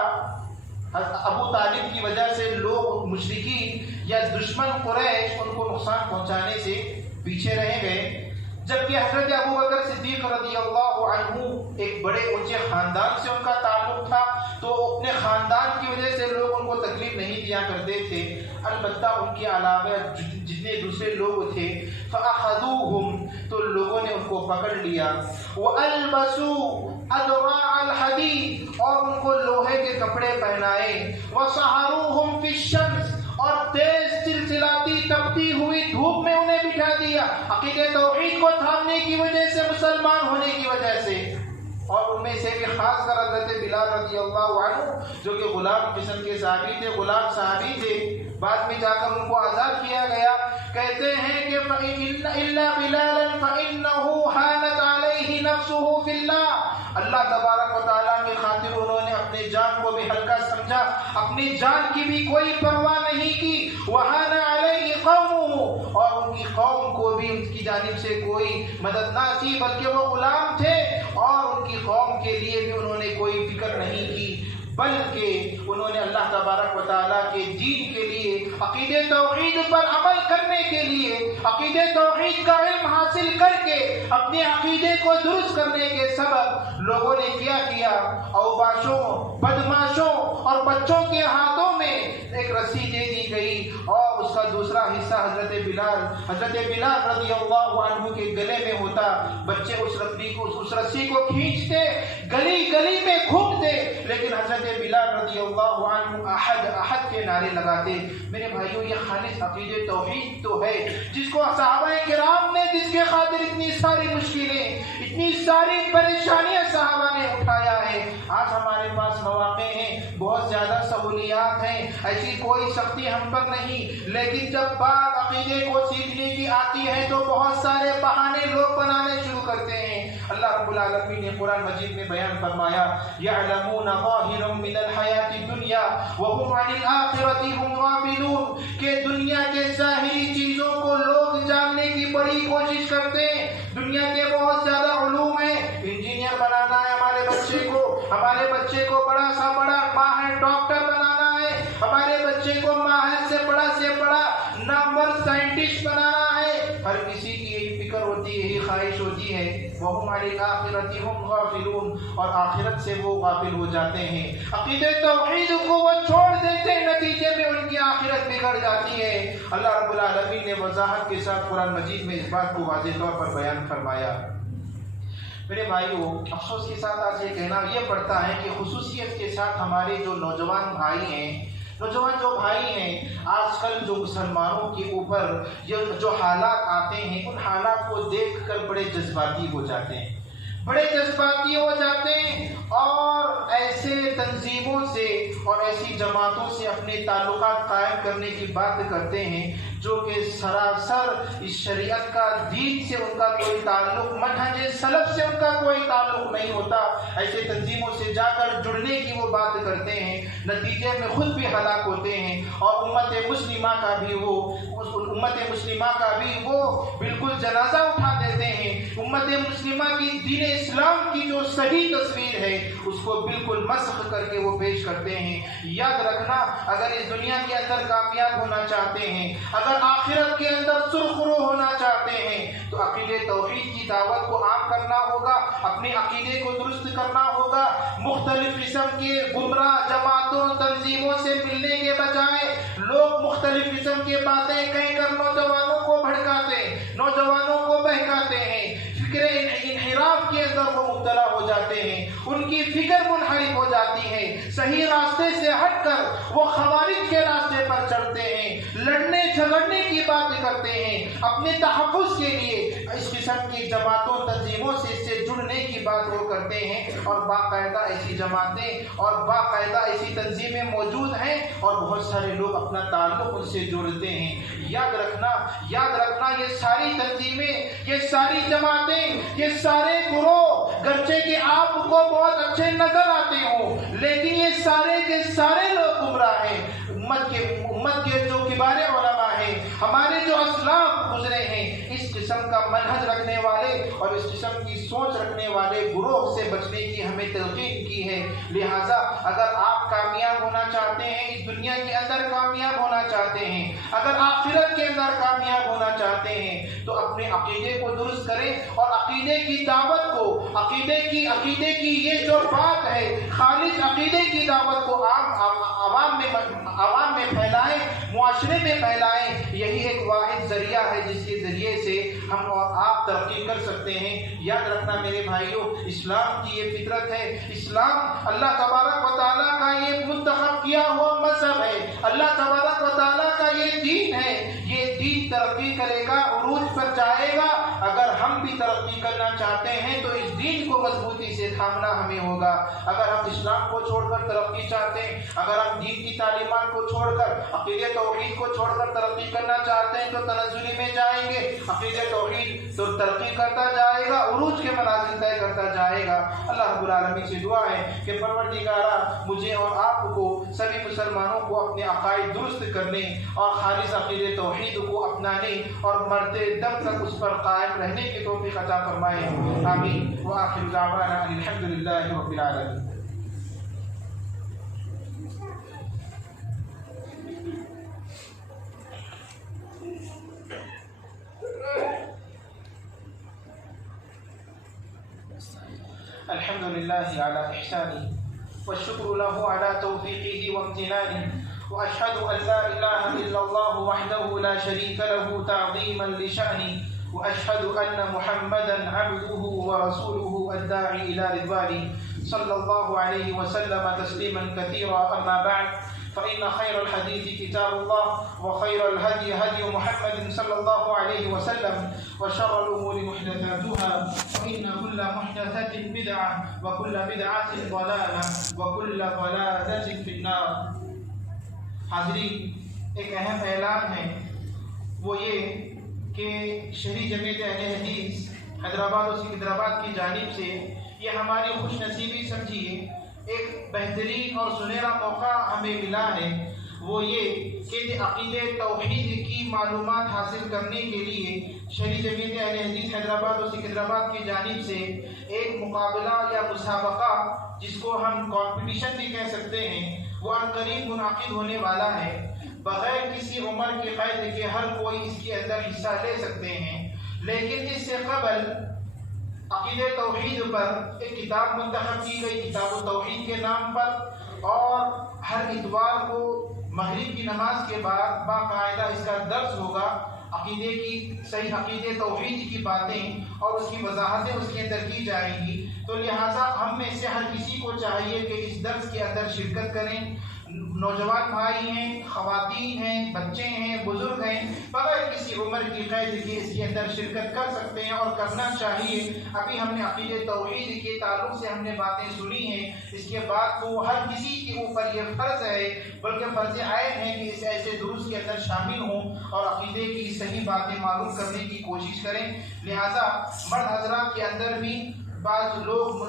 ابو طالب کی وجہ سے لوگ مشرکین یا دشمن قریش ان کو نقصان پہنچانے سے پیچھے رہ گئے، جبکہ حضرت ابو بکر صدیق رضی اللہ عنہ ایک بڑے اونچے خاندان سے ان کا تعلق تھا، تو اپنے خاندان کی وجہ سے لوگ ان کو تکلیف نہیں دیا کرتے تھے. البتہ ان کے علاوہ جتنے دوسرے لوگ تھے فَأَخَذُوهُمْ، تو لوگوں نے ان کو پکڑ لیا. وَأَلْبَسُوا أَدْرَاعَ الْحَدِيدِ، اور ان کو لوہے کے کپڑے پہنائے. وَسَحَرُوهُمْ فِي الشَّمْسِ، اور تیز چلچلاتی تپتی ہوئی دھوپ میں انہیں بٹھا دیا، عقیدہ توحید کو تھامنے کی وجہ سے، مسلمان ہونے کی وجہ سے. اور ان میں سے بھی خاص کر حضرت بلال رضی اللہ عنہ جو کہ غلام قسم کے صحابی تھے، غلام صحابی تھے، بعد میں جا کر ان کو آزاد کیا گیا. کہتے ہیں کہ إِلَّا بِلَالًا فَإِنَّهُ حَانَتْ عَلَيْهِ نَفْسُهُ فِي اللَّهِ، اللہ تبارک و تعالیٰ کی خاطر انہوں نے اپنے جان کو بھی ہلکا سمجھا، اپنی جان کی بھی کوئی پرواہ نہیں کی. وَحَانَ عَلَيْهِ قَوْمُهُ، اور ان کی قوم کو بھی ان کی جانب سے کوئی مدد نہ تھی، بلکہ وہ غلام تھے اور ان کی قوم کے لیے بھی انہوں نے کوئی فکر نہیں کی، بلکہ انہوں نے اللہ تبارک و تعالیٰ کے دین کے لیے، عقیدہ توحید پر عمل کرنے کے لیے، عقیدہ توحید کا علم حاصل کر کے اپنے عقیدے کو درست کرنے کے سبب لوگوں نے کیا کیا، اوباشوں، بدماشوں اور بچوں کے ہاتھوں میں ایک رسی دے دی گئی اور اس کا دوسرا حصہ حضرت بلال رضی اللہ عنہ کے گلے میں ہوتا. بچے اس رسی کو کھینچتے، گلی گلی میں گھومتے، لیکن حضرت بلال رضی اللہ عنہ احد کے نعرے لگاتے. میرے بھائیوں، یہ خالص عقیدہ توحید تو ہے جس کو صحابہ کرام نے، جس کے خاطر اتنی ساری مشکلیں، اتنی ساری پریشانیاں صحابہ نے اٹھایا ہے. آج ہمارے پاس مواقع ہیں، بہت زیادہ سہولیات ہیں، ایسی کوئی سختی ہم پر نہیں، لیکن جب بات عقیدے کو سیکھنے کی آتی ہے تو بہت سارے بہانے لوگ بنانے شروع کرتے ہیں. اللہ رب العالمین نے قرآن مجید میں بیان فرمایا، یعلمون ظاہرا من الحیات الدنیا وهم عن الآخرۃ هم غافلون، کہ دنیا کے ظاہری چیزوں کو لوگ جاننے کی بڑی کوشش کرتے ہیں. دنیا کے بہت زیادہ علوم ہیں، انجینئر بنانا ہے ہمارے بچے کو بڑا سا بڑا ماہر ڈاکٹر بنانا ہے، ہمارے بچے کو ماہر سے بڑا نامور سائنٹسٹ بنانا ہے. ہر کسی کی فکر ہوتی ہے، یہی خواہش ہوتی ہے، وَهُمْ عَنِ الْآخِرَةِ هُمْ غَافِلُونَ، اور آخرت سے وہ غافل ہو جاتے ہیں، عقیدہ توحید کو وہ چھوڑ دیتے ہیں، نتیجے میں ان کی آخرت بگڑ جاتی ہے۔ اللہ رب العالمین نے وضاحت کے ساتھ قرآن مجید میں اس بات کو واضح طور پر بیان فرمایا۔ میرے بھائیو، افسوس کے ساتھ آج یہ کہنا یہ پڑتا ہے کہ خصوصیت کے ساتھ ہمارے جو نوجوان بھائی ہیں، جو بھائی ہیں، آج کل جو مسلمانوں کے اوپر جو حالات آتے ہیں، ان حالات کو دیکھ کر بڑے جذباتی ہو جاتے ہیں، اور ایسے تنظیموں سے اور ایسی جماعتوں سے اپنے تعلقات قائم کرنے کی بات کرتے ہیں جو کہ سراسر اس شریعت کا، دین سے ان کا کوئی تعلق، منہج سلف سے ان کا کوئی تعلق نہیں ہوتا۔ ایسے تنظیموں سے جا کر جڑنے کی وہ بات کرتے ہیں، نتیجے میں خود بھی ہلاک ہوتے ہیں، اور امت مسلمہ کا بھی وہ بالکل جنازہ اٹھا دیتے ہیں۔ امت مسلمہ کی دین اسلام کی جو صحیح تصویر ہے اس کو بالکل مسخ کر کے وہ پیش کرتے ہیں۔ یاد رکھنا، اگر اس دنیا کے اندر کامیاب ہونا چاہتے ہیں، اگر آخرت کے اندر سرخرو ہونا چاہتے ہیں، تو عقیدہ توحید کی دعوت کو عام کرنا ہوگا، اپنے عقیدے کو درست کرنا ہوگا۔ مختلف قسم کے گمراہ جماعتوں، تنظیموں سے ملنے کے بجائے لوگ مختلف قسم کی باتیں کہہ کر نوجوانوں کو بھڑکاتے، نوجوانوں کو بہکاتے ہیں، فکر انحراف کے اندر وہ مبتلا ہو جاتے ہیں، ان کی فکر منحرف ہو جاتی ہے، صحیح راستے سے ہٹ کر وہ خوارج کے راستے پر چڑھتے ہیں، لڑنے جھگڑنے کی بات کرتے ہیں، اپنے تحفظ کے لیے اس قسم کی جماعتوں، تنظیموں سے جڑنے کی بات وہ کرتے ہیں، اور باقاعدہ ایسی جماعتیں اور باقاعدہ ایسی تنظیمیں موجود ہیں، اور بہت سارے لوگ اپنا تعلق ان سے جوڑتے ہیں۔ یاد رکھنا یہ ساری تنظیمیں، یہ ساری جماعتیں، یہ سارے گروہ گرچہ کہ آپ کو بہت اچھے نظر آتے ہوں، لیکن یہ سارے کے سارے لوگ گمراہ ہیں۔ امت کے جو کبار علماء ہیں، ہمارے جو اسلاف گزرے ہیں، اس قسم کا منہج رکھنے والے اور اس قسم کی سوچ رکھنے والے گروہ سے بچنے کی ہمیں تلقین کی ہے۔ لہٰذا اگر آپ کامیاب ہونا چاہتے ہیں، اس دنیا کے اندر کامیاب ہونا چاہتے ہیں، اگر آخرت کے اندر کامیاب ہونا چاہتے ہیں، تو اپنے عقیدے کو درست کریں، اور عقیدے کی دعوت کو، عقیدے کی یہ جو بات ہے، خالص عقیدے کی دعوت کو عوام میں پھیلائیں، معاشرے میں پھیلائیں۔ یہی ایک واحد ذریعہ ہے جس کے ذریعے سے ہم اور آپ ترقی کر سکتے ہیں۔ یاد رکھنا میرے بھائیوں، اسلام کی یہ فطرت ہے، اسلام اللہ تبارک و تعالیٰ کا یہ منتخب کیا ہوا مذہب ہے، اللہ تبارک و تعالیٰ کا یہ دین ہے۔ یہ دین ترقی کرے گا، عروج پر جائے گا۔ اگر ہم بھی ترقی کرنا چاہتے ہیں تو اس دین کو مضبوطی سے تھامنا ہمیں ہوگا۔ اگر ہم اسلام کو چھوڑ کر ترقی چاہتے ہیں، اگر ہم دین کی تعلیمات کو چھوڑ کر، عقیدہ توحید کو چھوڑ کر ترقی کرنا چاہتے ہیں، تو تنزلی میں جائیں گے۔ عقیدہ توحید تو ترقی کرتا جائے گا، عروج کے منازل طے کرتا جائے گا۔ اللہ رب العالمین سے دعا ہے کہ پروردگارا، مجھے اور آپ کو، سبھی مسلمانوں کو اپنے عقائد درست کرنے اور خالص عقیدہ توحید کو اپنانے اور مرتے دم تک اس پر قائم رہنے کی توفیق عطا فرمائے۔ آمین۔ وآخر دعوانا ان الحمد للہ رب العالمین۔ الحمد لله على إحسانه والشكر له على توفيقه وامتنانه وأشهد أن لا إله إلا الله وحده لا شريك له تعظيما لشأنه وأشهد أن محمدا عبده ورسوله الداعي إلى رضوانه صلى الله عليه وسلم تسليما كثيرا. أما بعد، فإن خير الحديث كتاب الله وخير الهدي هدي محمد صلى الله عليه وسلم وشر الأمور محدثاتها فإن كل محدثة بدعة وكل بدعة ضلالة وكل ضلالة في النار. حاضرین، ایک اہم اعلان ہے، وہ یہ کہ شہری جمعیت اہل حدیث حیدرآباد اور سکندرآباد کی جانب سے یہ ہماری خوش نصیبی سمجھیے ایک بہترین اور سنہرا موقع ہمیں ملا ہے۔ وہ یہ کہ عقیدہ توحید کی معلومات حاصل کرنے کے لیے شہری جمعیت اہل حدیث حیدرآباد اور سکندرآباد کی جانب سے ایک مقابلہ یا مسابقہ، جس کو ہم کمپٹیشن بھی کہہ سکتے ہیں، وہ عنقریب منعقد ہونے والا ہے۔ بغیر کسی عمر کی قید کے ہر کوئی اس کے اندر حصہ لے سکتے ہیں، لیکن اس سے قبل عقیدہ توحید پر ایک کتاب منتخب کی گئی، کتاب التوحید کے نام پر، اور ہر اتوار کو مغرب کی نماز کے بعد باقاعدہ اس کا درس ہوگا، عقیدے کی صحیح عقیدے توحید کی باتیں اور اس کی وضاحتیں اس کے اندر کی جائیں گی۔ تو لہٰذا ہم میں سے ہر کسی کو چاہیے کہ اس درس کے اندر شرکت کریں۔ نوجوان بھائی ہیں، خواتین ہیں، بچے ہیں، بزرگ ہیں، بغیر کسی عمر کی قید کے اس کے اندر شرکت کر سکتے ہیں اور کرنا چاہیے۔ ابھی ہم نے عقیدہ توحید کے تعلق سے ہم نے باتیں سنی ہیں، اس کے بعد تو ہر کسی کے اوپر یہ فرض ہے، بلکہ فرض عین ہے کہ اس ایسے دروس کے اندر شامل ہوں اور عقیدے کی صحیح باتیں معلوم کرنے کی کوشش کریں۔ لہٰذا مرد حضرات کے اندر بھی بعض لوگ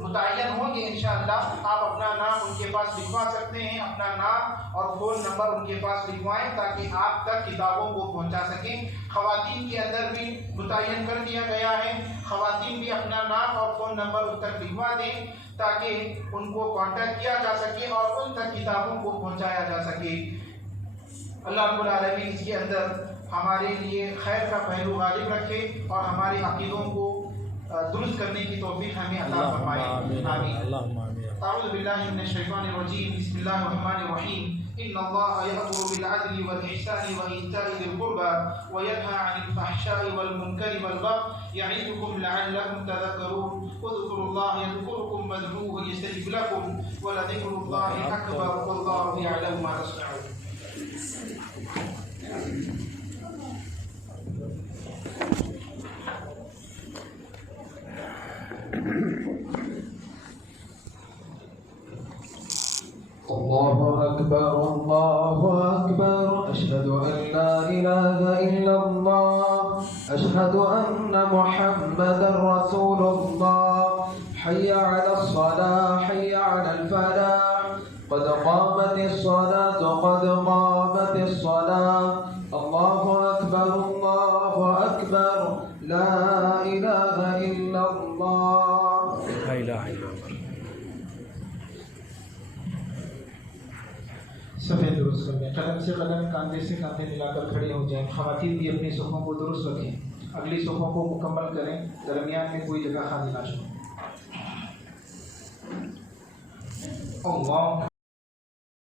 متعین ہوں گے انشاءاللہ، آپ اپنا نام ان کے پاس لکھوا سکتے ہیں، اپنا نام اور فون نمبر ان کے پاس لکھوائیں تاکہ آپ تک کتابوں کو پہنچا سکیں۔ خواتین کے اندر بھی متعین کر دیا گیا ہے، خواتین بھی اپنا نام اور فون نمبر ان تک لکھوا دیں تاکہ ان کو کانٹیکٹ کیا جا سکے اور ان تک کتابوں کو پہنچایا جا سکے۔ اللہ رب العالمین اس کے اندر ہمارے لیے خیر کا پہلو غالب رکھے اور ہمارے عقیدوں کو درست کرنے کی توفیق ہمیں عطا فرمائے، آمین۔ اعوذ باللہ من الشیطان الرجیم، بسم اللہ الرحمن الرحیم۔ ان اللہ یأمر بالعدل والإحسان وإیتاء ذی القربى وینہی عن الفحشاء والمنکر والبغی یعظکم لعلکم تذکرون۔ اذکروا اللہ یذکرکم وادعوہ یستجب لکم ولذکر اللہ اکبر واللہ یعلم ما تصنعون۔ اللہ اکبر، اشہد ان لا الہ الا اللہ، اشہد ان محمدا رسول اللہ، حی علی الصلاة حی علی الفلاح، قد قامت الصلاة قد قامت الصلاة، اللہ اکبر، لا الہ الا اللہ، لا الہ الا اللہ۔ صفحے درست کر لیں، قلم سے قلم، کاندھے سے کاندھے ملا کر کھڑے ہو جائیں۔ خواتین بھی اپنی صفوں کو درست رکھیں، اگلی صفوں کو مکمل کریں، درمیان میں کوئی جگہ خالی نہ چھوڑیں۔ اللہ